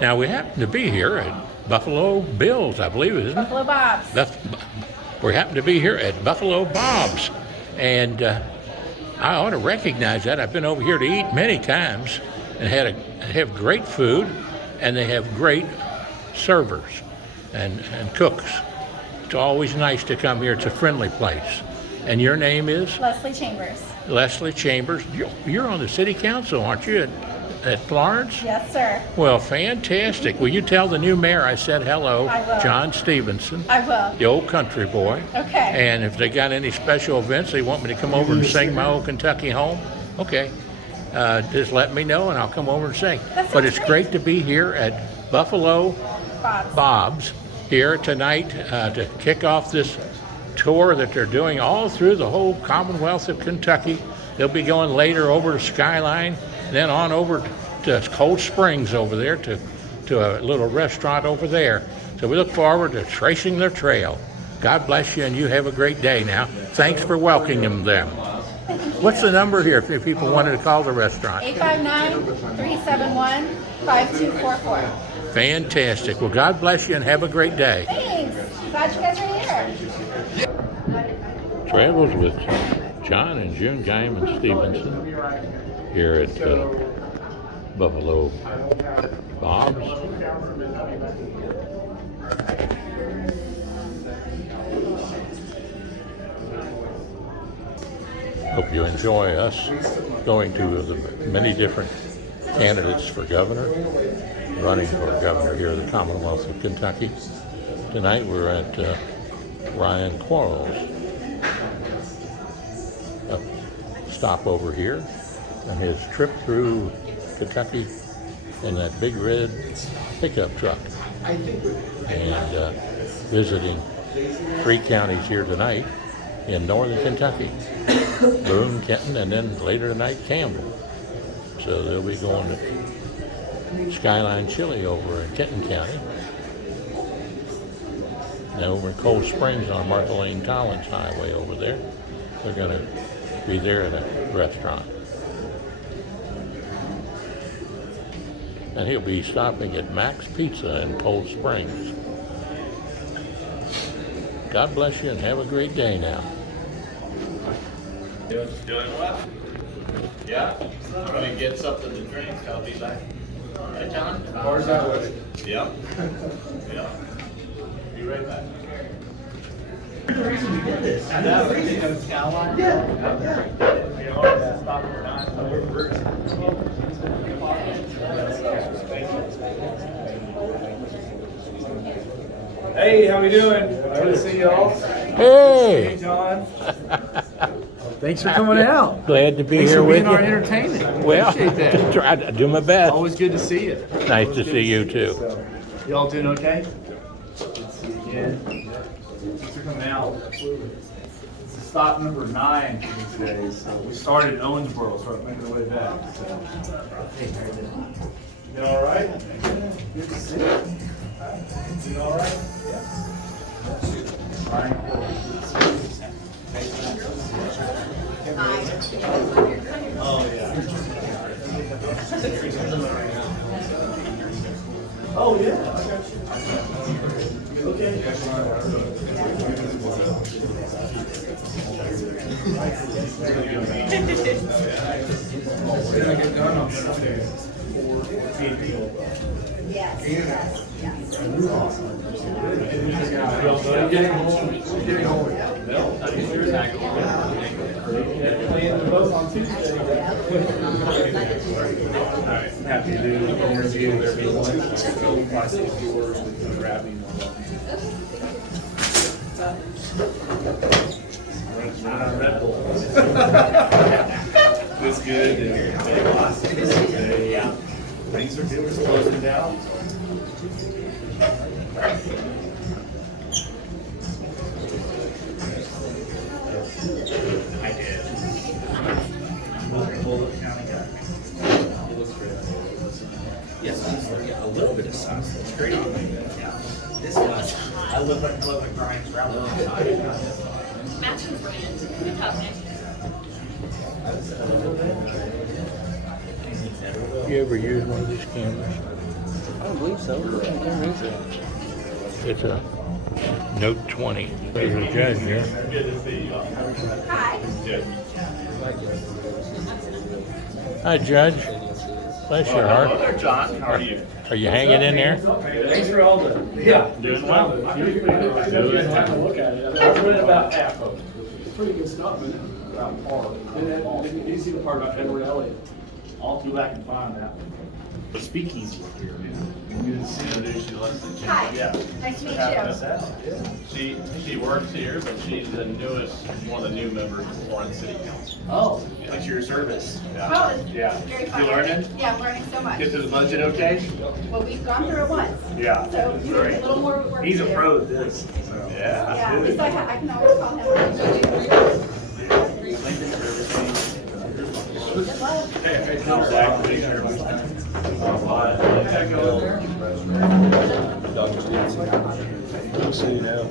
Now, we happen to be here at Buffalo Bill's, I believe it is. Buffalo Bob's. We happen to be here at Buffalo Bob's. And I ought to recognize that. I've been over here to eat many times and have great food, and they have great servers and cooks. It's always nice to come here. It's a friendly place. And your name is? Leslie Chambers. Leslie Chambers. You're on the city council, aren't you, at Florence? Yes, sir. Well, fantastic. Will you tell the new mayor I said hello? I will. John Stephenson. I will. The old country boy. Okay. And if they got any special events, they want me to come over and sing my old Kentucky home, okay. Just let me know and I'll come over and sing. But it's great to be here at Buffalo Bob's here tonight to kick off this tour that they're doing all through the whole Commonwealth of Kentucky. They'll be going later over to Skyline, then on over to Cold Springs over there to a little restaurant over there. So we look forward to tracing their trail. God bless you, and you have a great day now. Thanks for welcoming them. What's the number here if people wanted to call the restaurant? 859-371-5244. Fantastic. Well, God bless you and have a great day. Thanks. Glad you guys are here. Travels with John and June Guyman Stephenson here at Buffalo Bob's. Hope you enjoy us going to the many different candidates for governor, running for governor here in the Commonwealth of Kentucky. Tonight we're at Ryan Quarles. A stop over here on his trip through Kentucky in that big red pickup truck. And visiting 3 counties here tonight in northern Kentucky. Boone, Kenton, and then later tonight Campbell. So they'll be going to Skyline Chili over in Kenton County. And over in Cold Springs on Martha Lane Collins Highway over there. They're going to be there at a restaurant. And he'll be stopping at Mac's Pizza in Cold Springs. God bless you and have a great day now. Doing well. Yeah? I'm gonna get something to drink. I'll be back. Hey, John? Where's that way? Yep. Yeah. Be right back. Hey, how we doing? Good to see y'all. Hey! Hey, John. Thanks for coming out. Glad to be Thanks here for with being you. our entertainment. Well, Appreciate that. just try to do my best. Always good to see you. Nice Always to good see you too. So, y'all doing okay? Good to see you again. Thanks for coming out. This is stop number 9 for me today. So we started in Owensboro, so I'm making the way back. So. You all right? Good to see you. You all right? Yeah. Ryan Quarles. Oh, yeah. Oh, yeah. I got you. Okay. Yes. Happy to do the interview with everyone. Process yours with the wrapping one. Run on Red Bull. It's good. Yeah. Things are good. We're closing down. I did. Bullock County guy. He looks great. Yes, a little bit of sauce. That's great. Yeah. This one, I look like Brian's round. Matching brand. Good job, Nick. You ever use one of these cameras? don't believe so. It's a note 20. There's a judge here. Hi. Hi, Judge. Bless your Hello heart. there, John. How are you? Are you hanging in there? Thanks for all the, yeah. Doing well. Doing look at it. I've read about half of it. It's pretty good stuff, isn't it? About par. Did you see the part about Edward Elliott? I'll see if I can find that. The speakeasy here, man. Hi. Yeah. Nice to meet you. She works here, but she's the newest, one of the new members of Florence City Council. Oh, thanks for your service. Oh, it's Yeah. very fun. You learning? Yeah, I'm learning so much. Get through the budget okay? Well, we've gone through it once. Yeah. So you have a little more work He's to a do. pro at this, so. Yeah. Yeah, at least I can always call him. Good luck. Just so you know,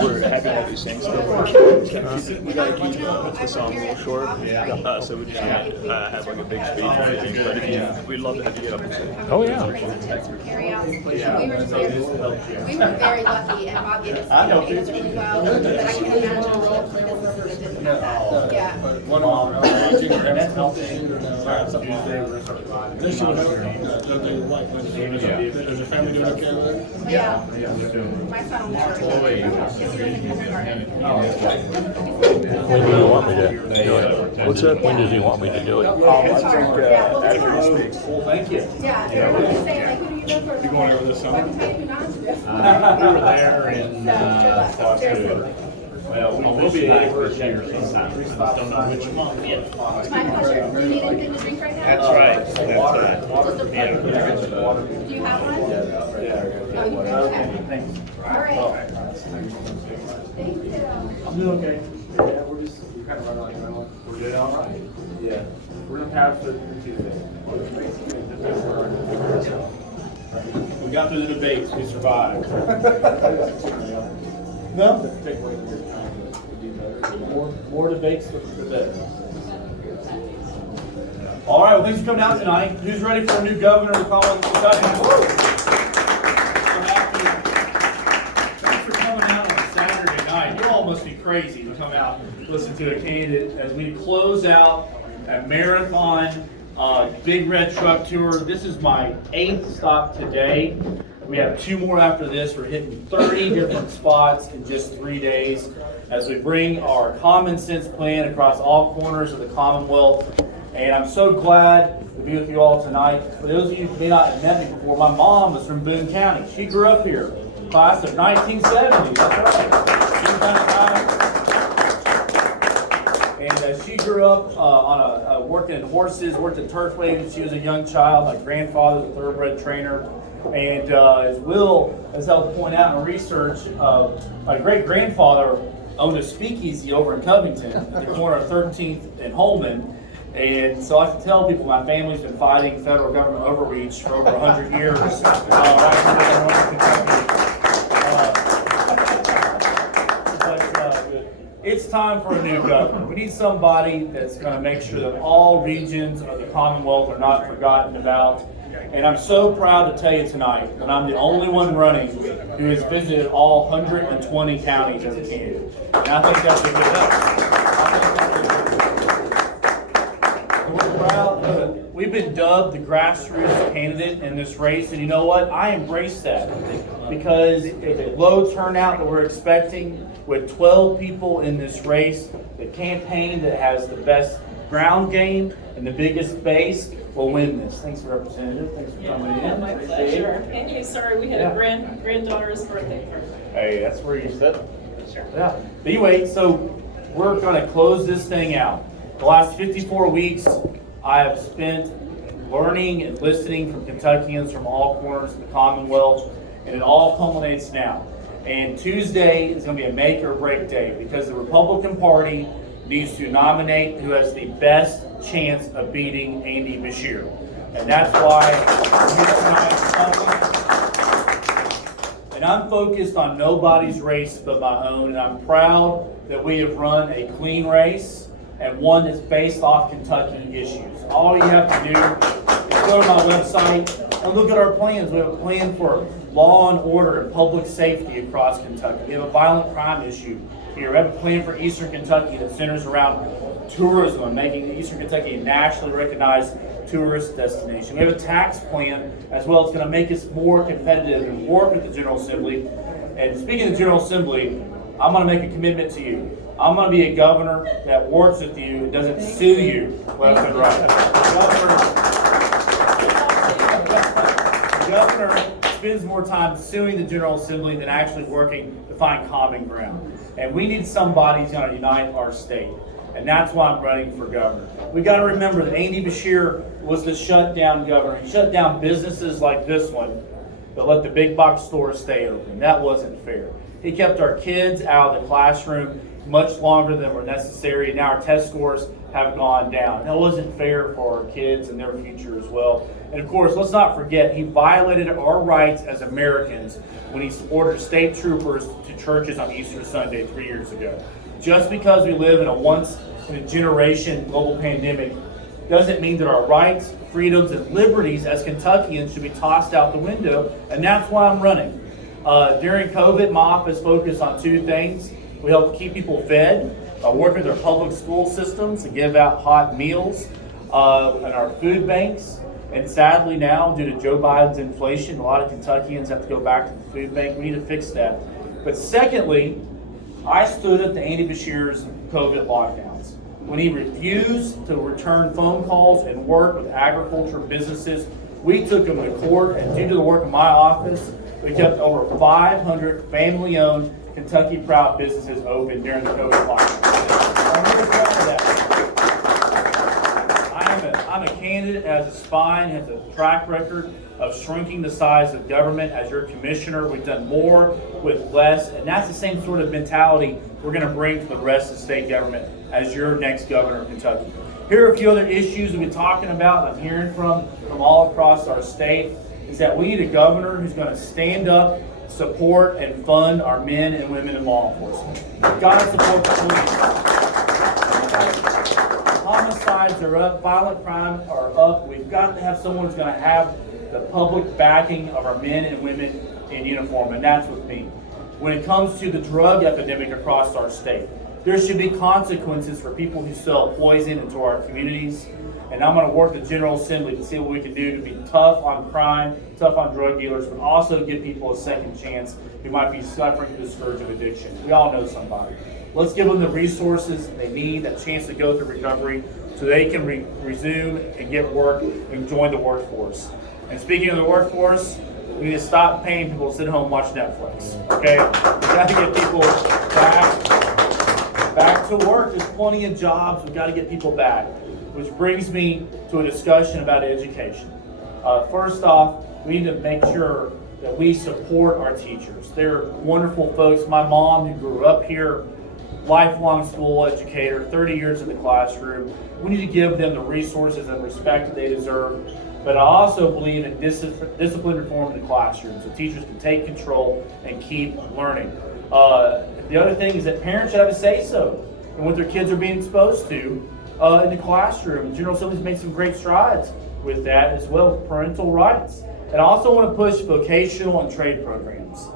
we're having all these things. We gotta keep the song a little short. So we just can't have like a big speech or anything. But if you, we'd love to have you get up and sing. Oh, yeah. Carry-outs. We were very lucky, and Bob gave us really well. But I can't imagine a role for businesses that didn't have that. Yeah. One of them, that's helping. This should help. There's a family doing okay with it? Yeah. My son will never do it. He's here in kindergarten. When do you want me to do it? What's that? When does he want me to do it? Yeah, well, it's hard. Well, thank you. Yeah, they're just saying, like, who do you know for? going over this summer? What can you not do? We were there in October. Well, we'll be there for a year sometime. I just don't know which month yet. It's my pleasure. Do you need anything to drink right now? That's right. That's right. Do you have one? Oh, you do? Okay. Thanks. All right. Thank you. I'm doing okay. Yeah, we're kind of running like that. We're doing all right. Yeah. We're gonna have for Tuesday. We got through the debates. We survived. No. Take away from your time. More debates, the better. All right. Well, thanks for coming out tonight. Who's ready for a new governor of the Commonwealth of Kentucky? Thanks for coming out on a Saturday night. You all must be crazy to come out and listen to a candidate as we close out a marathon big red truck tour. This is my 8th stop today. We have 2 more after this. We're hitting 30 different spots in just 3 days as we bring our common sense plan across all corners of the Commonwealth. And I'm so glad to be with you all tonight. For those of you who may not have met me before, my mom was from Boone County. She grew up here, class of 1970. That's right. And she grew up working in horses, worked at turf when she was a young child. My grandfather was a thoroughbred trainer. And as Will has helped point out in research, my great-grandfather owned a speakeasy over in Covington, at the corner of 13th and Holman. And so I can tell people my family's been fighting federal government overreach for over 100 years. Right here in Northern Kentucky. It's time for a new governor. We need somebody that's going to make sure that all regions of the Commonwealth are not forgotten about. And I'm so proud to tell you tonight that I'm the only one running who has visited all 120 counties as a candidate. And I think that's a good help. We're proud. We've been dubbed the grassroots candidate in this race, and you know what? I embrace that because the low turnout that we're expecting with 12 people in this race, the campaign that has the best ground game and the biggest base will win this. Thanks, Representative. Thanks for coming in. My pleasure. Hey, sorry, we had a granddaughter's birthday party. Hey, that's where you sit. Yeah. But anyway, so we're going to close this thing out. The last 54 weeks, I have spent learning and listening from Kentuckians from all corners of the Commonwealth, and it all culminates now. And Tuesday is going to be a make or break day because the Republican Party needs to nominate who has the best chance of beating Andy Beshear. And that's why I'm here tonight. And I'm focused on nobody's race but my own. And I'm proud that we have run a clean race and one that's based off Kentucky issues. All you have to do is go to my website, And look at our plans. We have a plan for law and order and public safety across Kentucky. We have a violent crime issue here. We have a plan for Eastern Kentucky that centers around tourism and making Eastern Kentucky a nationally recognized tourist destination. We have a tax plan as well. It's going to make us more competitive and work with the General Assembly. And speaking of the General Assembly, I'm going to make a commitment to you. I'm going to be a governor that works with you and doesn't sue you left and right. The governor spends more time suing the General Assembly than actually working to find common ground. And we need somebody who's going to unite our state. And that's why I'm running for governor. We got to remember that Andy Beshear was the shutdown governor. He shut down businesses like this one, but let the big box stores stay open. That wasn't fair. He kept our kids out of the classroom much longer than were necessary, and now our test scores have gone down. That wasn't fair for our kids and their future as well. And of course, let's not forget, he violated our rights as Americans when he ordered state troopers to churches on Easter Sunday 3 years ago. Just because we live in a once-in-a-generation global pandemic doesn't mean that our rights, freedoms, and liberties as Kentuckians should be tossed out the window, and that's why I'm running. During COVID, my office focused on two things. We help keep people fed, work with our public school systems to give out hot meals, and our food banks. And sadly now, due to Joe Biden's inflation, a lot of Kentuckians have to go back to the food bank. We need to fix that. But secondly, I stood up to Andy Beshear's COVID lockdowns. When he refused to return phone calls and work with agriculture businesses, we took him to court, and due to the work of my office, we kept over 500 family-owned Kentucky Proud businesses open during the COVID lockdown. I'm really proud of that. I'm a candidate as a spine, has a track record of shrinking the size of government. As your commissioner, we've done more with less, and that's the same sort of mentality we're going to bring to the rest of the state government as your next governor of Kentucky. Here are a few other issues we've been talking about, and I'm hearing from all across our state, is that we need a governor who's going to stand up, support, and fund our men and women in law enforcement. We've got to support the police. Homicides are up, violent crime are up. We've got to have someone who's going to have the public backing of our men and women in uniform, and that's with me. When it comes to the drug epidemic across our state, there should be consequences for people who sell poison into our communities. And I'm going to work the General Assembly to see what we can do to be tough on crime, tough on drug dealers, but also give people a second chance who might be suffering from the scourge of addiction. We all know somebody. Let's give them the resources they need, that chance to go through recovery, so they can resume and get work and join the workforce. And speaking of the workforce, we need to stop paying people to sit home and watch Netflix. Okay? We've got to get people back to work. There's plenty of jobs. We've got to get people back. Which brings me to a discussion about education. First off, we need to make sure that we support our teachers. They're wonderful folks. My mom, who grew up here, lifelong school educator, 30 years in the classroom. We need to give them the resources and respect that they deserve. But I also believe in discipline reform in the classroom, so teachers can take control and keep learning. The other thing is that parents should have a say-so in what their kids are being exposed to in the classroom. General Assembly's made some great strides with that as well, parental rights. And I also want to push vocational and trade programs.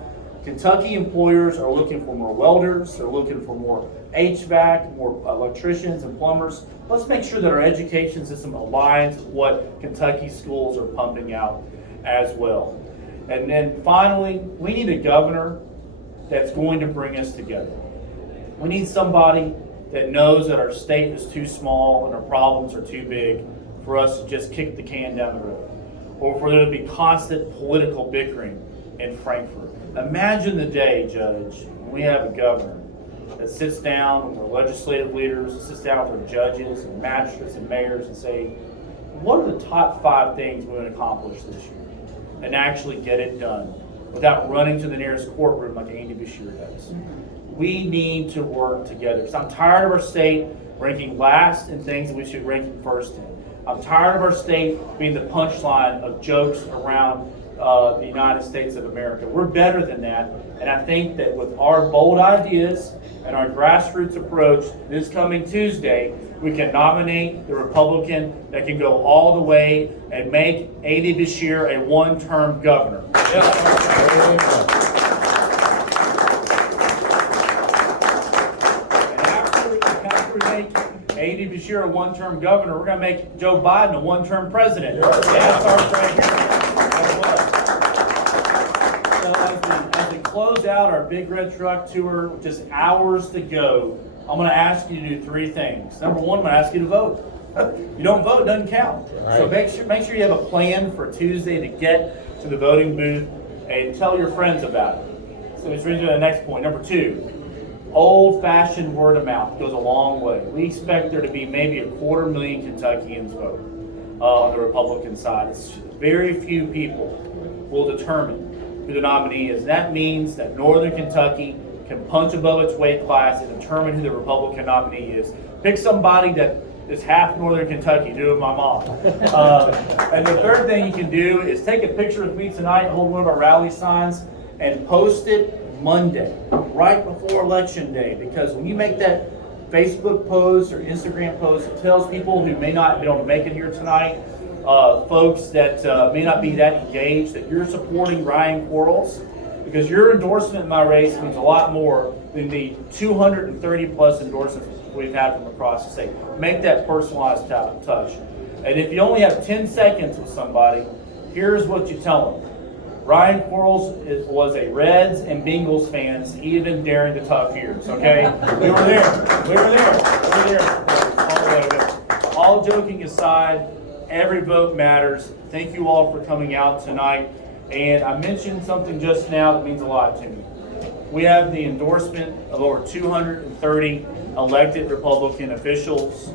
Kentucky employers are looking for more welders, they're looking for more HVAC, more electricians and plumbers. Let's make sure that our education system aligns with what Kentucky schools are pumping out as well. And then finally, we need a governor that's going to bring us together. We need somebody that knows that our state is too small and our problems are too big for us to just kick the can down the road, or for there to be constant political bickering in Frankfurt. Imagine the day, Judge, when we have a governor that sits down with our legislative leaders, sits down with our judges and magistrates and mayors and say, what are the top 5 things we want to accomplish this year? And actually get it done without running to the nearest courtroom like Andy Beshear does. We need to work together. Because I'm tired of our state ranking last in things that we should rank first in. I'm tired of our state being the punchline of jokes around the United States of America. We're better than that, and I think that with our bold ideas and our grassroots approach this coming Tuesday, we can nominate the Republican that can go all the way and make A.D. Beshear a one-term governor. After we make A.D. Beshear a one-term governor, we're going to make Joe Biden a one-term president. That's ours right here. So as we close out our Big Red Truck Tour, just hours to go, I'm going to ask you to do three things. Number one, I'm going to ask you to vote. You don't vote, it doesn't count. Right. So make sure you have a plan for Tuesday to get to the voting booth and tell your friends about it. So which brings me to the next point. Number two, old-fashioned word of mouth goes a long way. We expect there to be maybe 250,000 Kentuckians vote on the Republican side. It's very few people will determine who the nominee is. That means that Northern Kentucky can punch above its weight class and determine who the Republican nominee is. Pick somebody that is half Northern Kentucky, do it with my mom. And the third thing you can do is take a picture with me tonight, hold one of our rally signs, and post it Monday, right before Election Day, because when you make that Facebook post or Instagram post, it tells people who may not be able to make it here tonight, folks that may not be that engaged, that you're supporting Ryan Quarles, because your endorsement in my race means a lot more than the 230 plus endorsements we've had from across the state. Make that personalized touch. And if you only have 10 seconds with somebody, here's what you tell them. Ryan Quarles was a Reds and Bengals fans even during the tough years, okay? We were there. All the way there. All joking aside, every vote matters. Thank you all for coming out tonight. And I mentioned something just now that means a lot to me. We have the endorsement of over 230 elected Republican officials.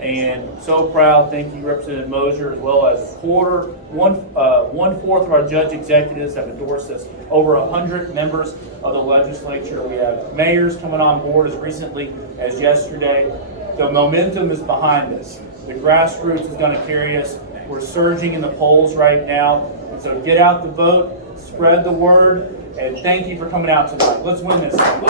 And so proud, thank you Representative Mosier, as well as one-fourth of our judge executives have endorsed us. Over 100 members of the legislature. We have mayors coming on board as recently as yesterday. The momentum is behind us. The grassroots is going to carry us. We're surging in the polls right now. And so get out the vote, spread the word, and thank you for coming out tonight. Let's win this thing.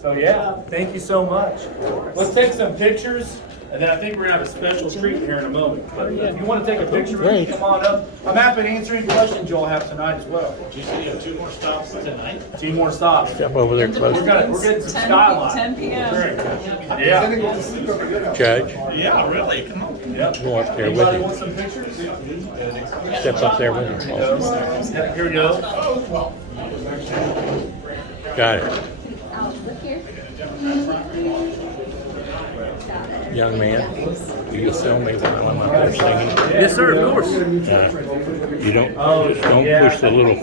So yeah, thank you so much. Let's take some pictures, and then I think we're gonna have a special treat here in a moment. But if you want to take a picture with me, come on up. I'm happy to answer any questions you'll have tonight as well. You said you have 2 more stops tonight? 2 more stops. Jump over there close. We're getting some skyline. 10 p.m. Yeah. Judge, Yeah, really? Come on. Yep. go up there with Anybody him. want some pictures? Step up there with him. Yeah, here we go. Got it. Look here. Young man, will you film me while I'm up there singing? Yes, sir, of course. You don't, just don't push the little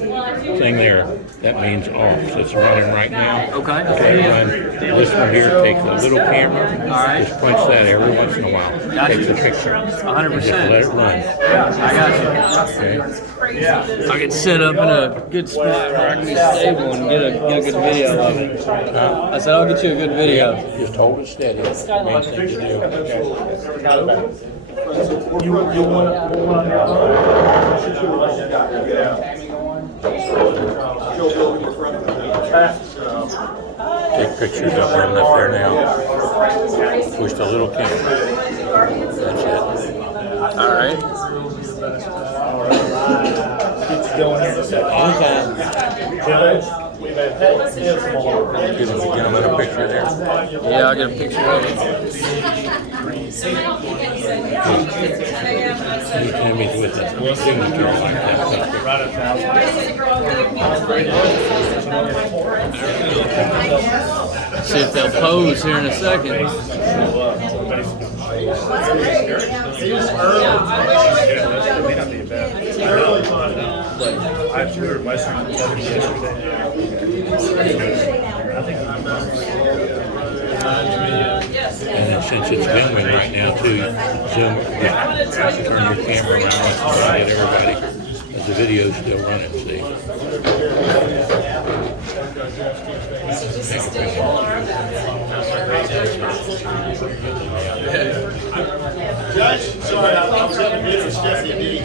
thing there. That means off. So it's running right now. Okay. Run. This one here takes a little camera. All right. Just punch that every once in a while. Got Takes you. a picture. 100%. Just let it run. I got you. Okay. I could set up in a good spot where I can be stable and get a good video of it. I said I'll get you a good video. Just hold it steady. Main thing to do. You want one on the other? Take pictures of him up there now. Push the little camera. That's it. All right. Anytime. Judge, we've had Give him a picture there. Yeah, I'll get a picture of it. He's with his signature like that. See if they'll pose here in a second. I toured Western Kentucky yesterday. And then since it's filming right now too, zoom, turn your camera around and get everybody, as the video's still running, see? Judge, sorry, I was up to do with Stephanie D.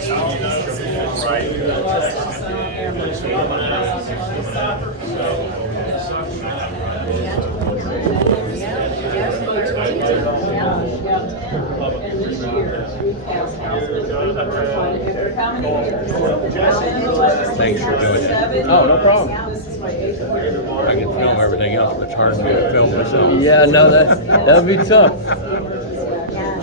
Thanks for doing it. Oh, no problem. I can film everything else, but it's hard for me to film myself. Yeah, no, that would be tough.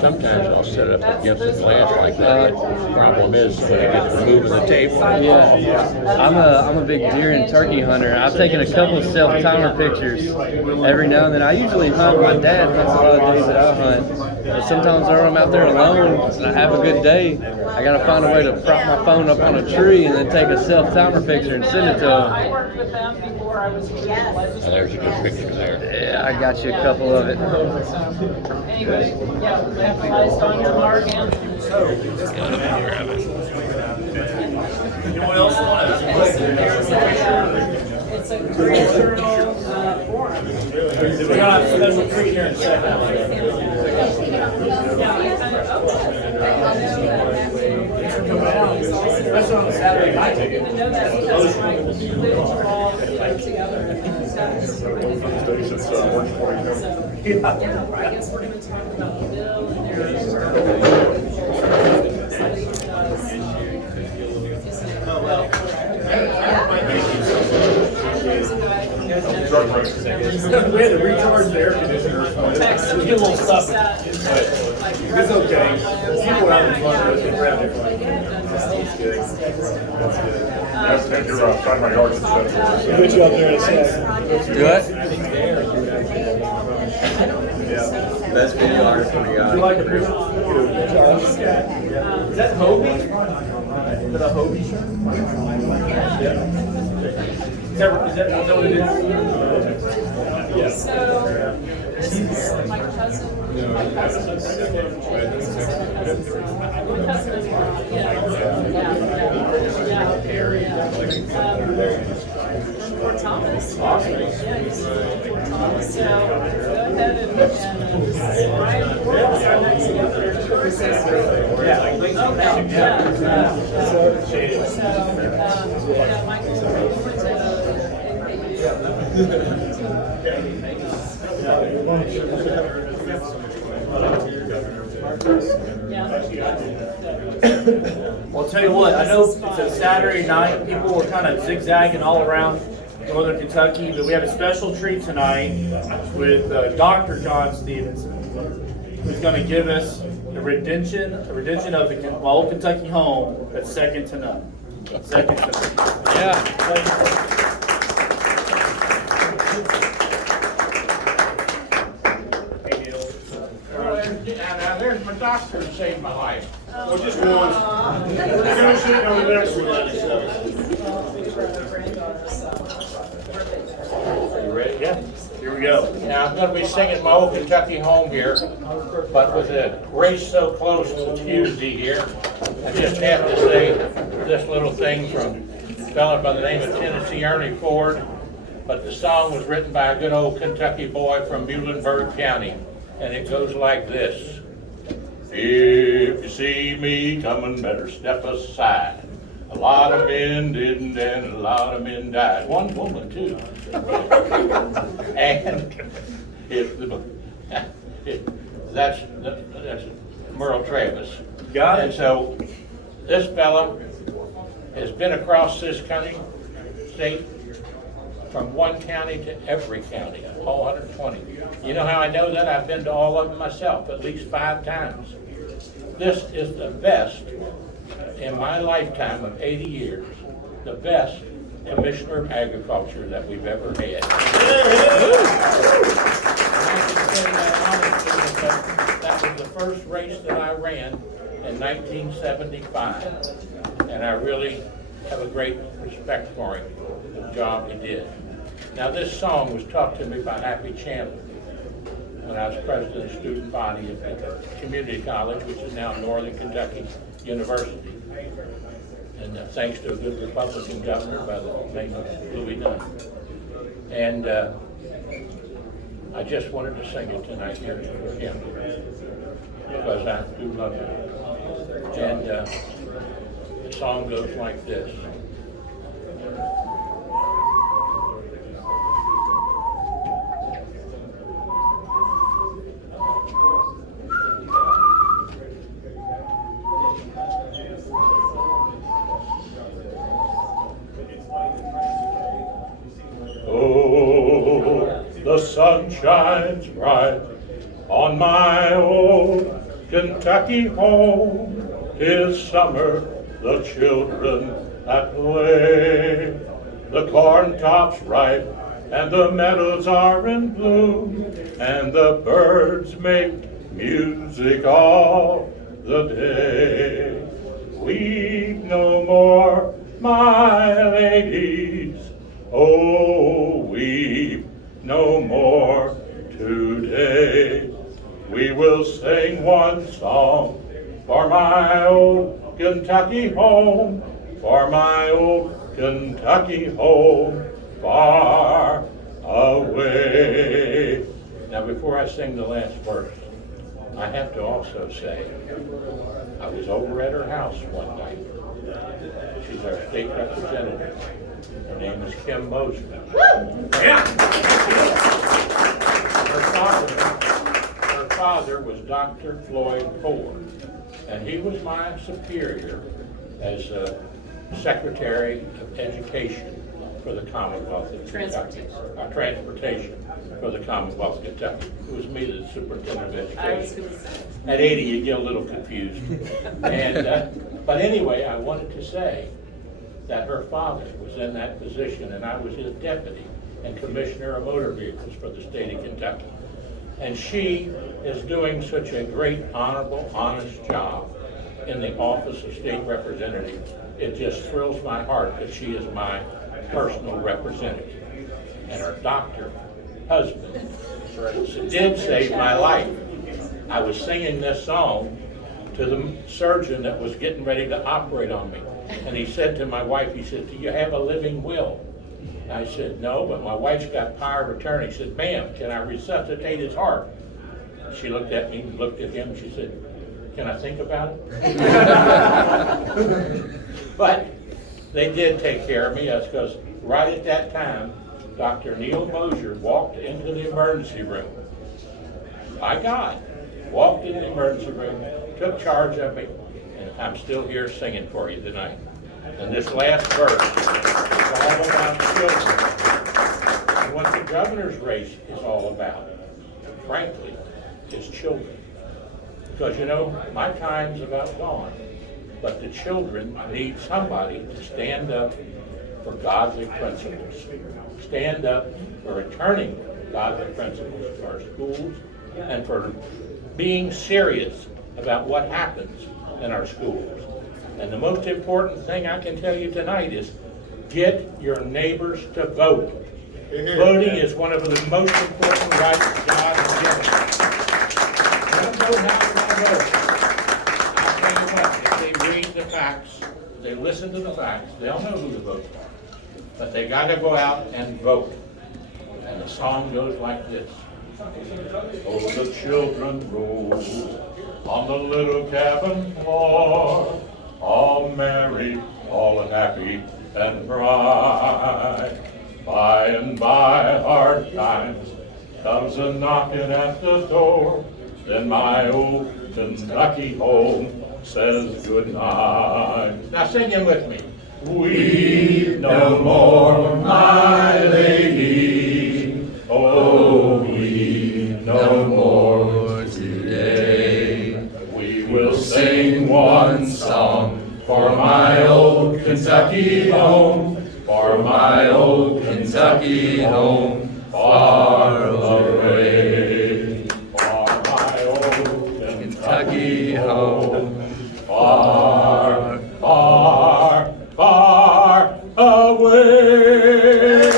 Sometimes I'll set up against the glass like that. Problem is when I get to moving the table. Yeah, I'm a big deer and turkey hunter. I've taken a couple of self-timer pictures every now and then. I usually hunt. My dad hunts a lot of days that I hunt. But sometimes when I'm out there alone and I have a good day, I gotta find a way to prop my phone up on a tree and then take a self-timer picture and send it to I him. worked with them before I was with Oh, there's a good picture there. Yeah, I got you a couple of it. Anyway, yeah, we capitalized on your mark and Anyone else want it's a great journal forum. We're gonna have a special treat here in a second. That's on a Saturday night. I didn't know that because my village all put together and discuss. Yeah, I guess we're gonna talk about the bill and We had to recharge the air conditioner. It's a little stuffy. It's okay. People are having fun with it. We're having fun. That's good. That's good. You're trying my yard instead. We'll get you up there in a second. Good. Best video artist we got. You like it, Bruce? Is that Hobie? Is that a Hobie shirt? Yeah. Is that what it is? Yes. So, this is my cousin. My cousin is Fort Thomas. Awesome. Yeah, he's Fort Thomas. So, go ahead and Brian Quarles, our next governor. Well, I'll tell you what, I know it's a Saturday night, people were kind of zigzagging all around northern Kentucky, but we have a special treat tonight with Dr. John Stephenson, who's going to give us a rendition of my old Kentucky home that's second to none. Second to none. Yeah. Now there's my doctor who saved my life. Well, just one. Finish it on the next one. You ready? Yeah, here we go. Now I'm going to be singing my old Kentucky home here, but with the race so close to Tuesday here, I just have to say this little thing from a fellow by the name of Tennessee Ernie Ford. But the song was written by a good old Kentucky boy from Muhlenberg County, and it goes like this. If you see me coming, better step aside. A lot of men didn't, and a lot of men died. One woman, too. And that's Merle Travis. Got it. And so this fella has been across this country, state, from one county to every county, all 120. You know how I know that? I've been to all of them myself, at least 5 times. This is the best, in my lifetime of 80 years, the best Commissioner of Agriculture that we've ever had. That was the first race that I ran in 1975, and I really have a great respect for him, the job he did. Now this song was taught to me by Happy Chandler when I was president of the student body at Community College, which is now Northern Kentucky University. And thanks to a good Republican governor by the name of Louis Dunn. And I just wanted to sing it tonight here for him because I do love him. And the song goes like this. Oh, the sun shines bright on my old Kentucky home. 'Tis summer, the children at play. The corn tops ripe and the meadows are in bloom, and the birds make music all the day. Weep no more, my ladies, oh, weep no more today. We will sing one song for my old Kentucky home, for my old Kentucky home, far away. Now, before I sing the last verse, I have to also say, I was over at her house one night. She's our state representative. Her name is Kim Mosley. Yeah. Her father was Dr. Floyd Ford, and he was my superior as Secretary of Education for the Commonwealth of Kentucky. Transportation for the Commonwealth of Kentucky. It was me that's superintendent of education. At 80, you get a little confused. And but anyway, I wanted to say that her father was in that position, and I was his deputy and commissioner of motor vehicles for the state of Kentucky. And she is doing such a great, honorable, honest job in the office of state representative. It just thrills my heart that she is my personal representative. And her doctor husband did save my life. I was singing this song to the surgeon that was getting ready to operate on me. And he said to my wife, he said, "Do you have a living will?" I said, "No, but my wife's got power of attorney." He said, "Ma'am, can I resuscitate his heart?" She looked at me, looked at him, she said, "Can I think about it?" But they did take care of me, because right at that time, Dr. Neil Mosier walked into the emergency room. My God, walked in the emergency room, took charge of me, and I'm still here singing for you tonight. And this last verse is all about children. And what the governor's race is all about, frankly, is children. Because, you know, my time's about gone, but the children need somebody to stand up for godly principles, stand up for returning godly principles to our schools, and for being serious about what happens in our schools. And the most important thing I can tell you tonight is get your neighbors to vote. Voting is one of the most important rights God has given. Let them vote how they're going to vote. I'll tell you what, if they read the facts, they listen to the facts, they'll know who the votes are. But they got to go out and vote. And the song goes like this. Oh, the children roll on the little cabin floor, all merry, all happy and bright. By and by hard times comes a knocking at the door, then my old Kentucky home says goodnight. Now sing it with me. Weep no more, my lady, oh, weep no more today. We will sing one song for my old Kentucky home, for my old Kentucky home, far away. For my old Kentucky home, far, far, far away.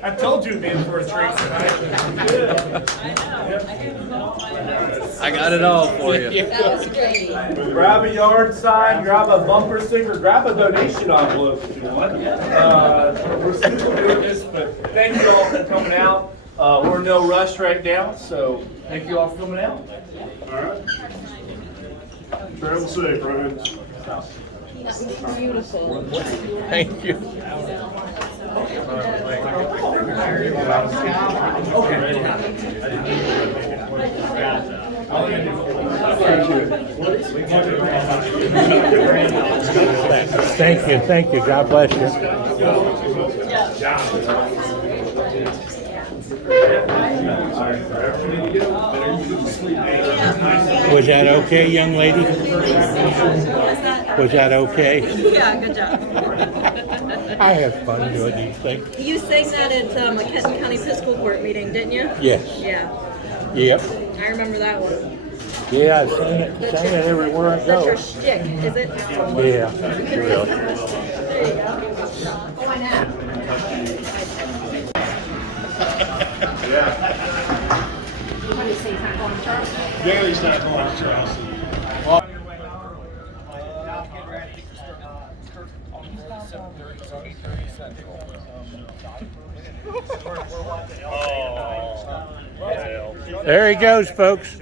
I told you it'd be the first I got it all for you. That was great. Grab a yard sign, grab a bumper sticker, grab a donation envelope if you want. We're still doing this, but thank you all for coming out. We're in no rush right now, so thank you all for coming out. All right. Travel safe, Ryan. Beautiful. Thank you. Thank you. God bless you. Was that okay, young lady? Was that okay? Yeah, good job. I have fun doing these things. You sang that at a Kenton County Fiscal Court meeting, didn't you? Yes. Yeah, Yep. I remember that one. Yeah, I've seen it everywhere I That's your go. shtick, is it? Yeah, really. There you go. Why not? What do you say, time on Charles? Very sad on Charles. There he goes, folks.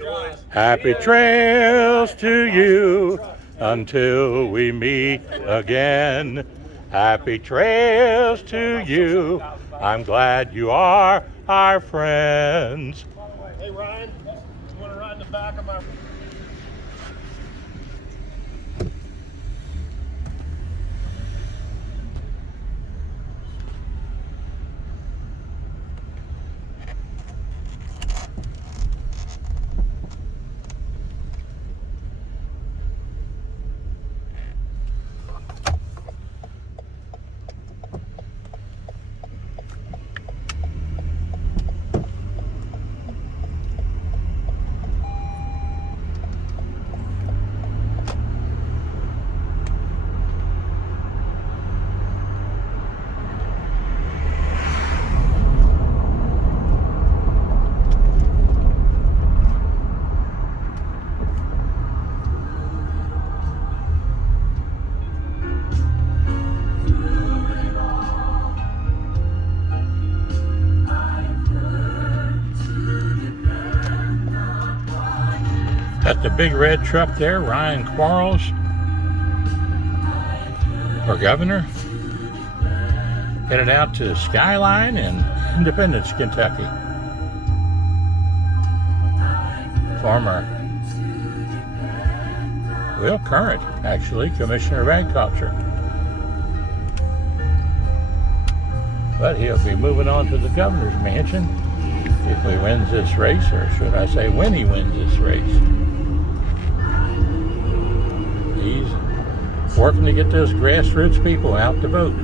Happy trails to you until we meet again. Happy trails to you. I'm glad you are our friends. Hey, Ryan, you want to ride in the back of my... That's the big red truck there, Ryan Quarles, our governor, headed out to Skyline in Independence, Kentucky. Former, well, current, actually, Commissioner of Agriculture. But he'll be moving on to the governor's mansion if he wins this race, or should I say when he wins this race. He's working to get those grassroots people out to vote.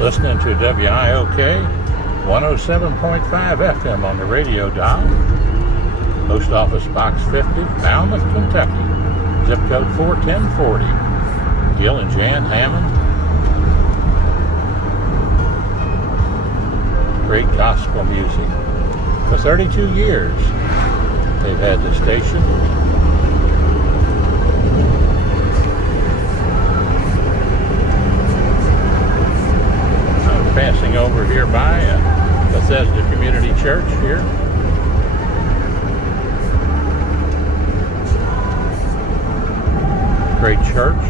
Listening to WIOK 107.5 FM on the radio dial. Post Office Box 50, Falmouth, Kentucky. Zip code 41040. Gil and Jan Hammond. Great gospel music. For 32 years, they've had the station. Passing over here by Bethesda Community Church here. Great church,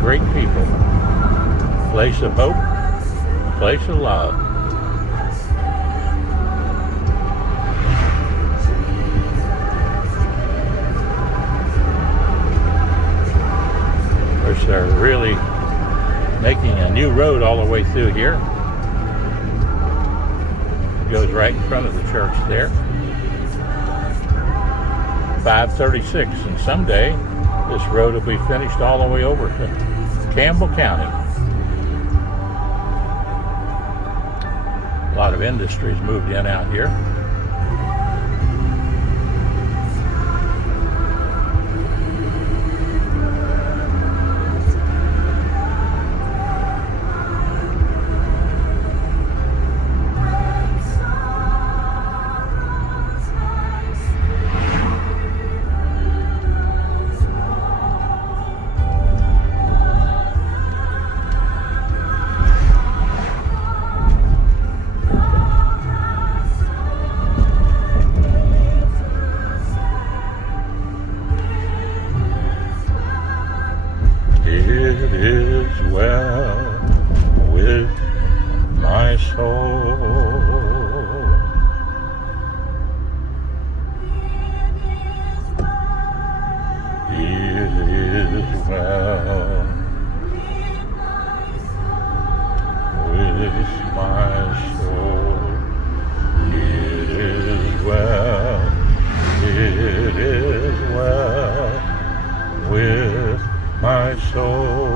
great people. place of hope, place of love. Of course, they're really making a new road all the way through here. It goes right in front of the church there. 536, and someday this road will be finished all the way over to Campbell County. A lot of industries moved in out here. It is well with my soul. It is well with my soul. It is well. It is well with my soul.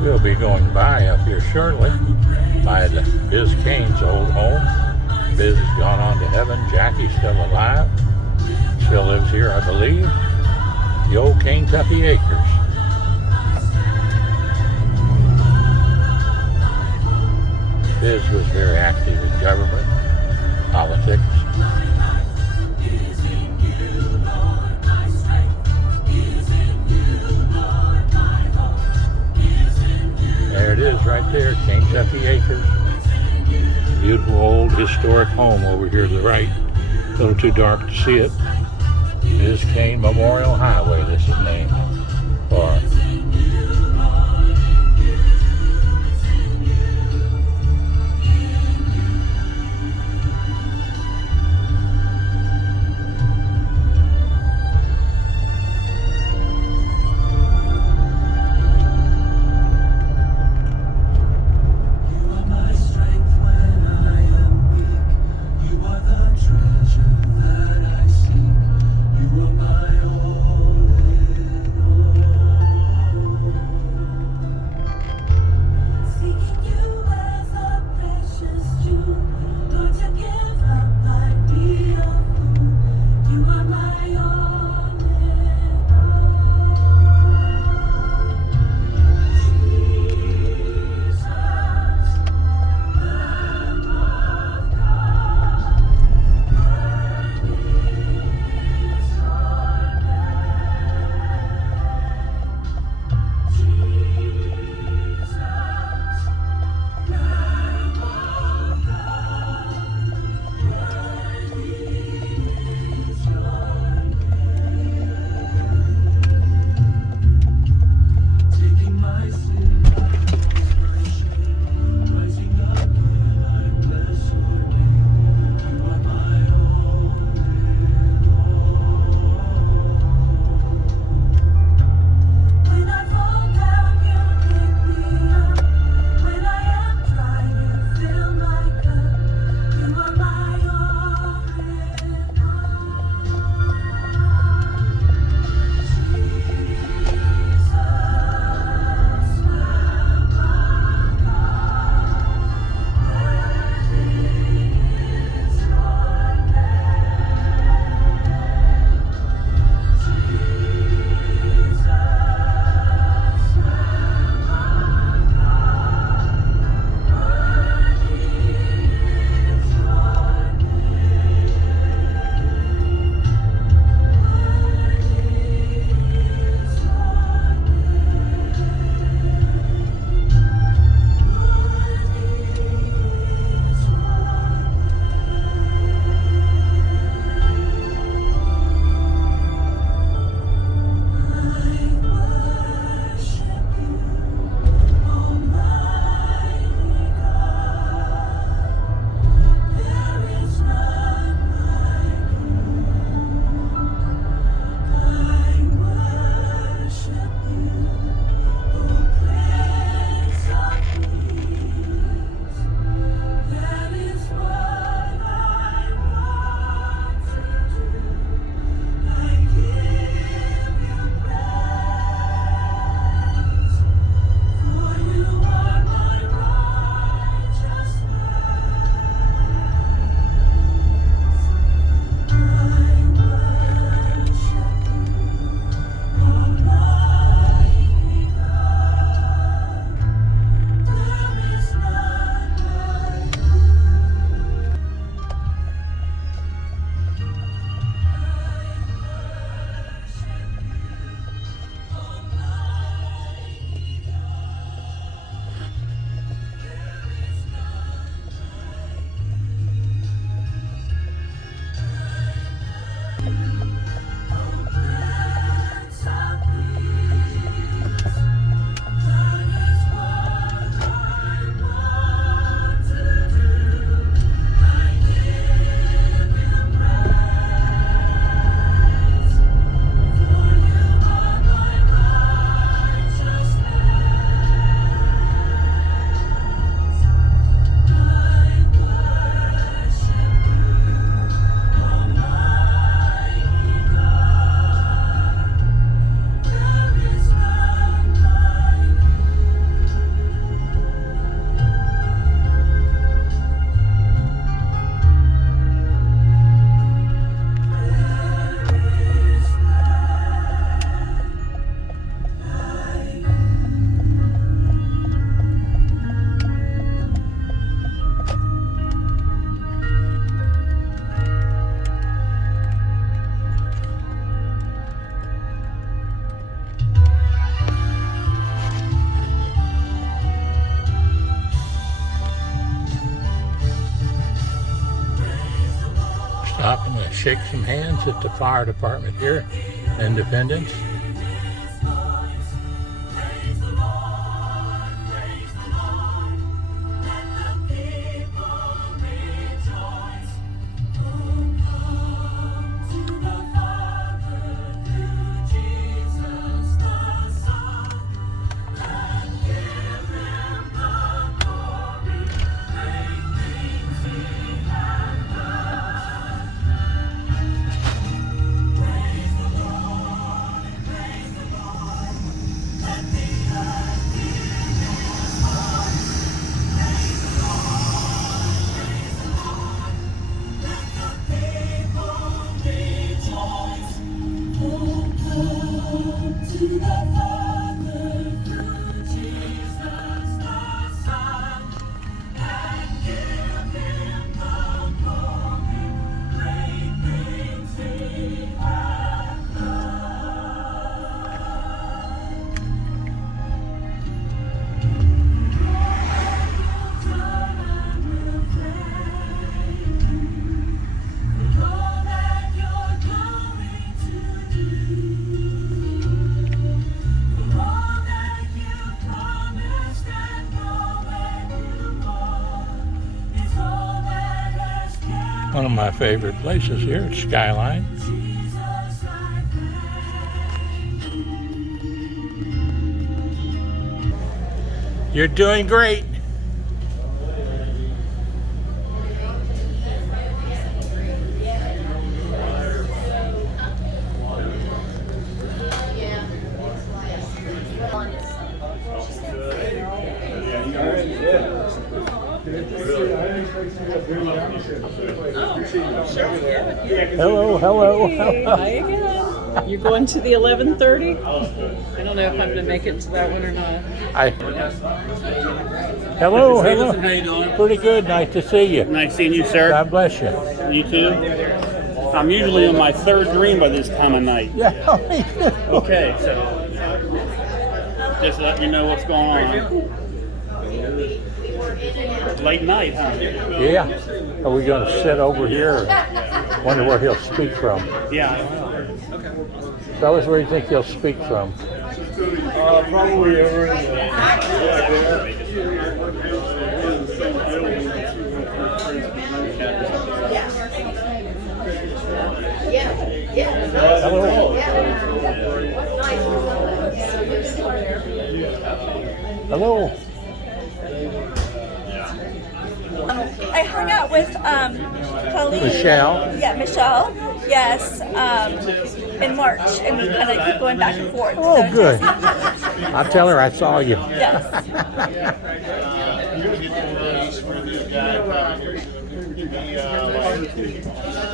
We'll be going by up here shortly by the Biz Kane's old home. Biz has gone on to heaven. Jackie's still alive. Still lives here, I believe. The old Kentucky Acres. Biz was very active in government, politics. There it is right there, Kentucky Acres. Beautiful old historic home over here to the right. A little too dark to see it. Biz Kane Memorial Highway, this is named for. Stopping to shake some hands at the fire department here, Independence. One of my favorite places here at Skyline. You're doing great. Hello, hello. Hey, hi again. You're going to the 11:30? I don't know if I'm going to make it to that one or not. Hello, hello. How you doing? Pretty good. Nice to see you. Nice seeing you, sir. God bless you. You too. I'm usually in my third dream by this time of night. Yeah. Okay, so just let me know what's going on. Late night, huh? Yeah. Are we going to sit over here? Wonder where he'll speak from. Yeah. Fellas, where do you think he'll speak from? Probably over in the Hello. Hello. I hung out with Colleen. Michelle. Yeah, Michelle. Yes, in March, and we kind of keep going back and forth. Oh, so good. just- I'll tell her I saw you. Yes.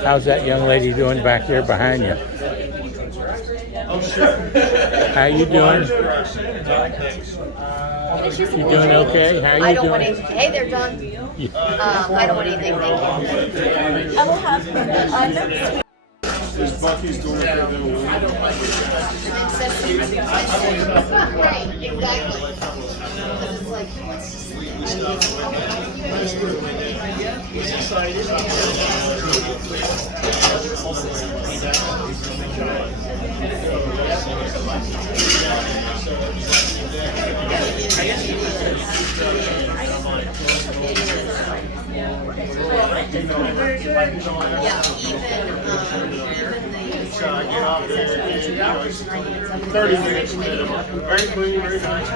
How's that young lady doing back there behind you? How you doing? You doing okay? How you I don't want doing? anything. Hey there, John. I don't want anything, thank you. I will have Is Bucky's doing okay then? Right, exactly. Because it's like, it's yeah, even 30 minutes minimum. Very clean, very nice.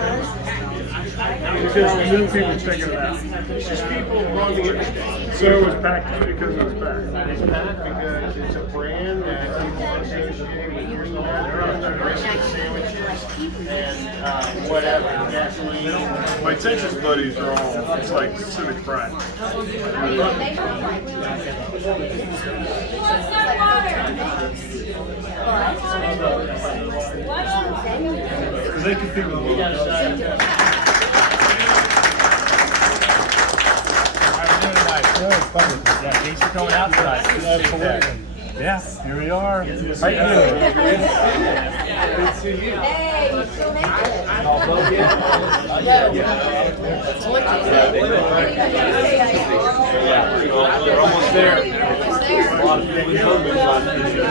Because new people checking it out. It's just people wanting it. So it was packed because it was packed. It's packed because it's a brand that people associate with your breakfast sandwiches and whatever, gasoline. My Texas buddies are all, it's like civic pride. Because they compete with locals. Yeah, thanks for coming out tonight. Yeah, here we are. How you doing? Hey, you still make it? We're almost there. lot of people in Boone last year.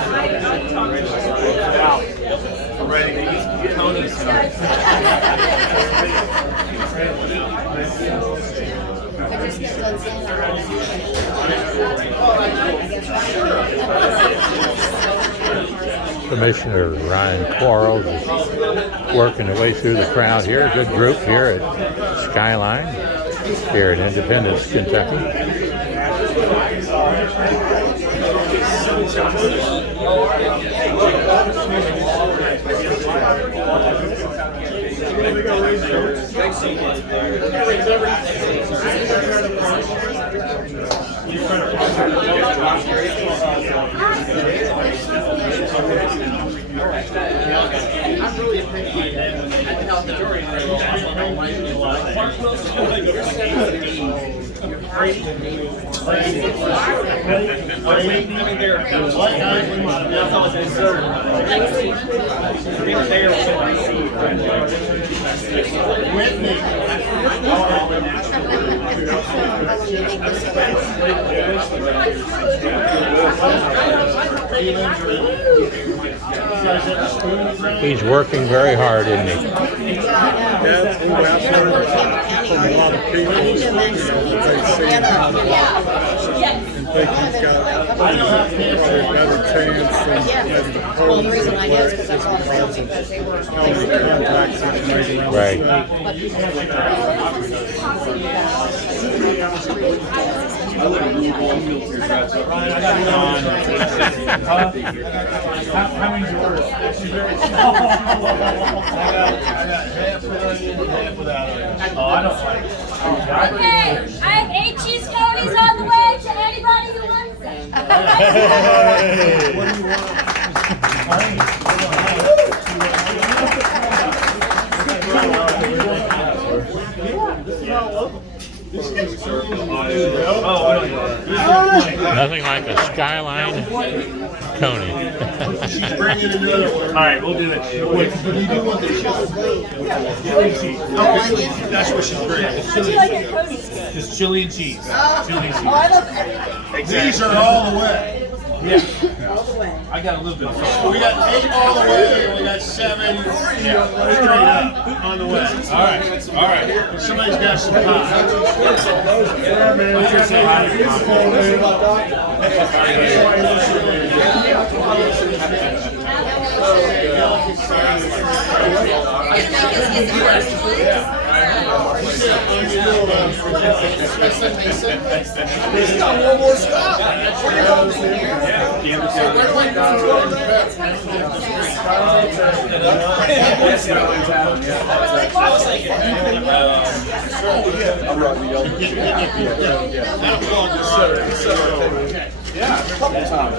Out. I'm ready to eat some ponies tonight. Commissioner Ryan Quarles is working the way through the crowd here. A good group here at Skyline, here in Independence, Kentucky. He's working very hard, isn't he? From a lot of people, they see how and think he's got probably a better chance than maybe the Quarles just because of how many contacts he's made around Right. How many's yours? Okay, I have 8 cheese coaties on the way to anybody who wants them. Nothing like a Skyline Coney. She's bringing another one. All right, we'll do it. But you do want the chili and cheese. Okay, that's what she's bringing. It's chili and cheese. Just chili and cheese. Chili and cheese. I love everything. These are all the way. Yeah. I got a little bit of sauce. We got 8 all the way, and we got 7 straight up on the way. All right. Somebody's got some pie. Let's just say hi to He's got one more stop. I'm Rodney Yellow. Yeah, a couple times.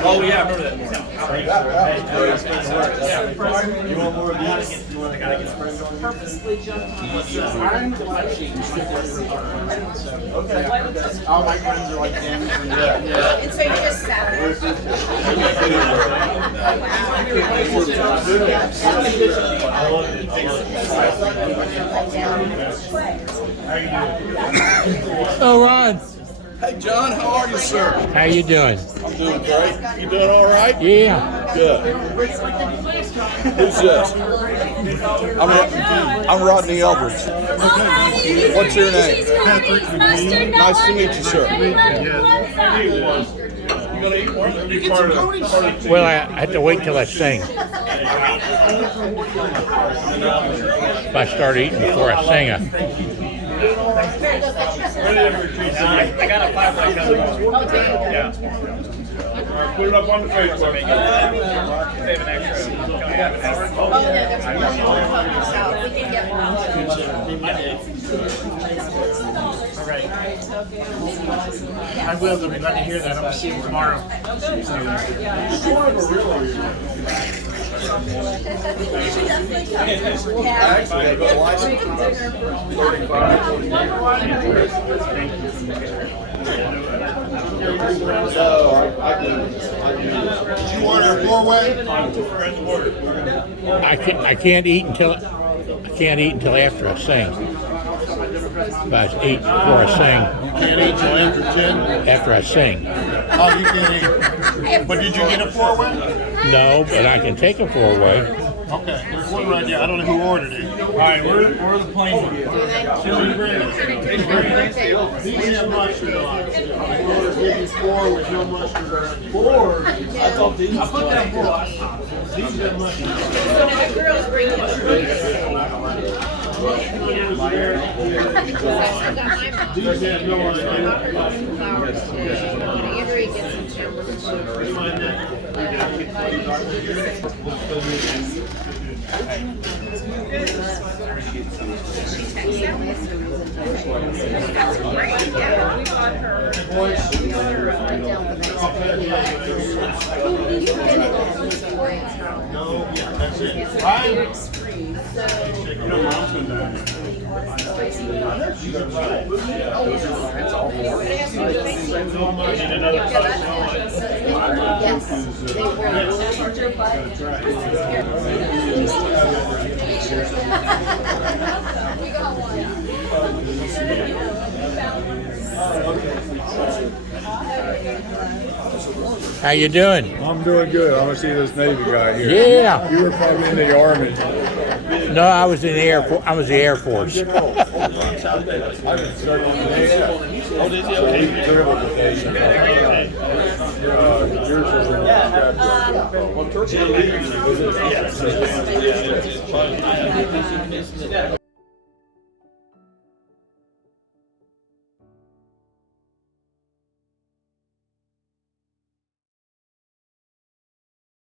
Oh yeah, I remember that. You want more of these? Okay. All my friends are like damaged. Yeah. And so you just sat there. Oh, Ron. Hey, John, how are you, sir? How you doing? I'm doing great. You doing all right? Yeah. Good. Who's this? I'm Rodney Eldridge. What's your name? Nice to meet you, sir. You gonna eat one? Well, I have to wait till I sing. If I start eating before I sing, I got a 5-pack coming. Yeah. Put it up on the Facebook. They have an extra. Oh, no, that's one more so we can get more. I will. They'll be glad to hear that. I'm going to see you tomorrow. Actually, they got a license for 35, 40 years. So, I do. Did you order a 4-way? I can't eat until can't eat until after I sing. If I eat before I sing. You can't eat till after 10? After I sing. Oh, you can't eat. But did you get a 4-way? No, but I can take a 4-way. Okay, there's one right there. I don't know who ordered it. All right, where are the plain ones? Chili bread. These have mustard on it. I ordered give you 4 with no mustard on it. 4? I thought these. I put that 4 last time. These have mustard. These have no mustard. That's it. How you doing? I'm doing good. I want to see this Navy guy here. Yeah. You were probably in the Army. No, I was in the Air Force. I was the Air Force.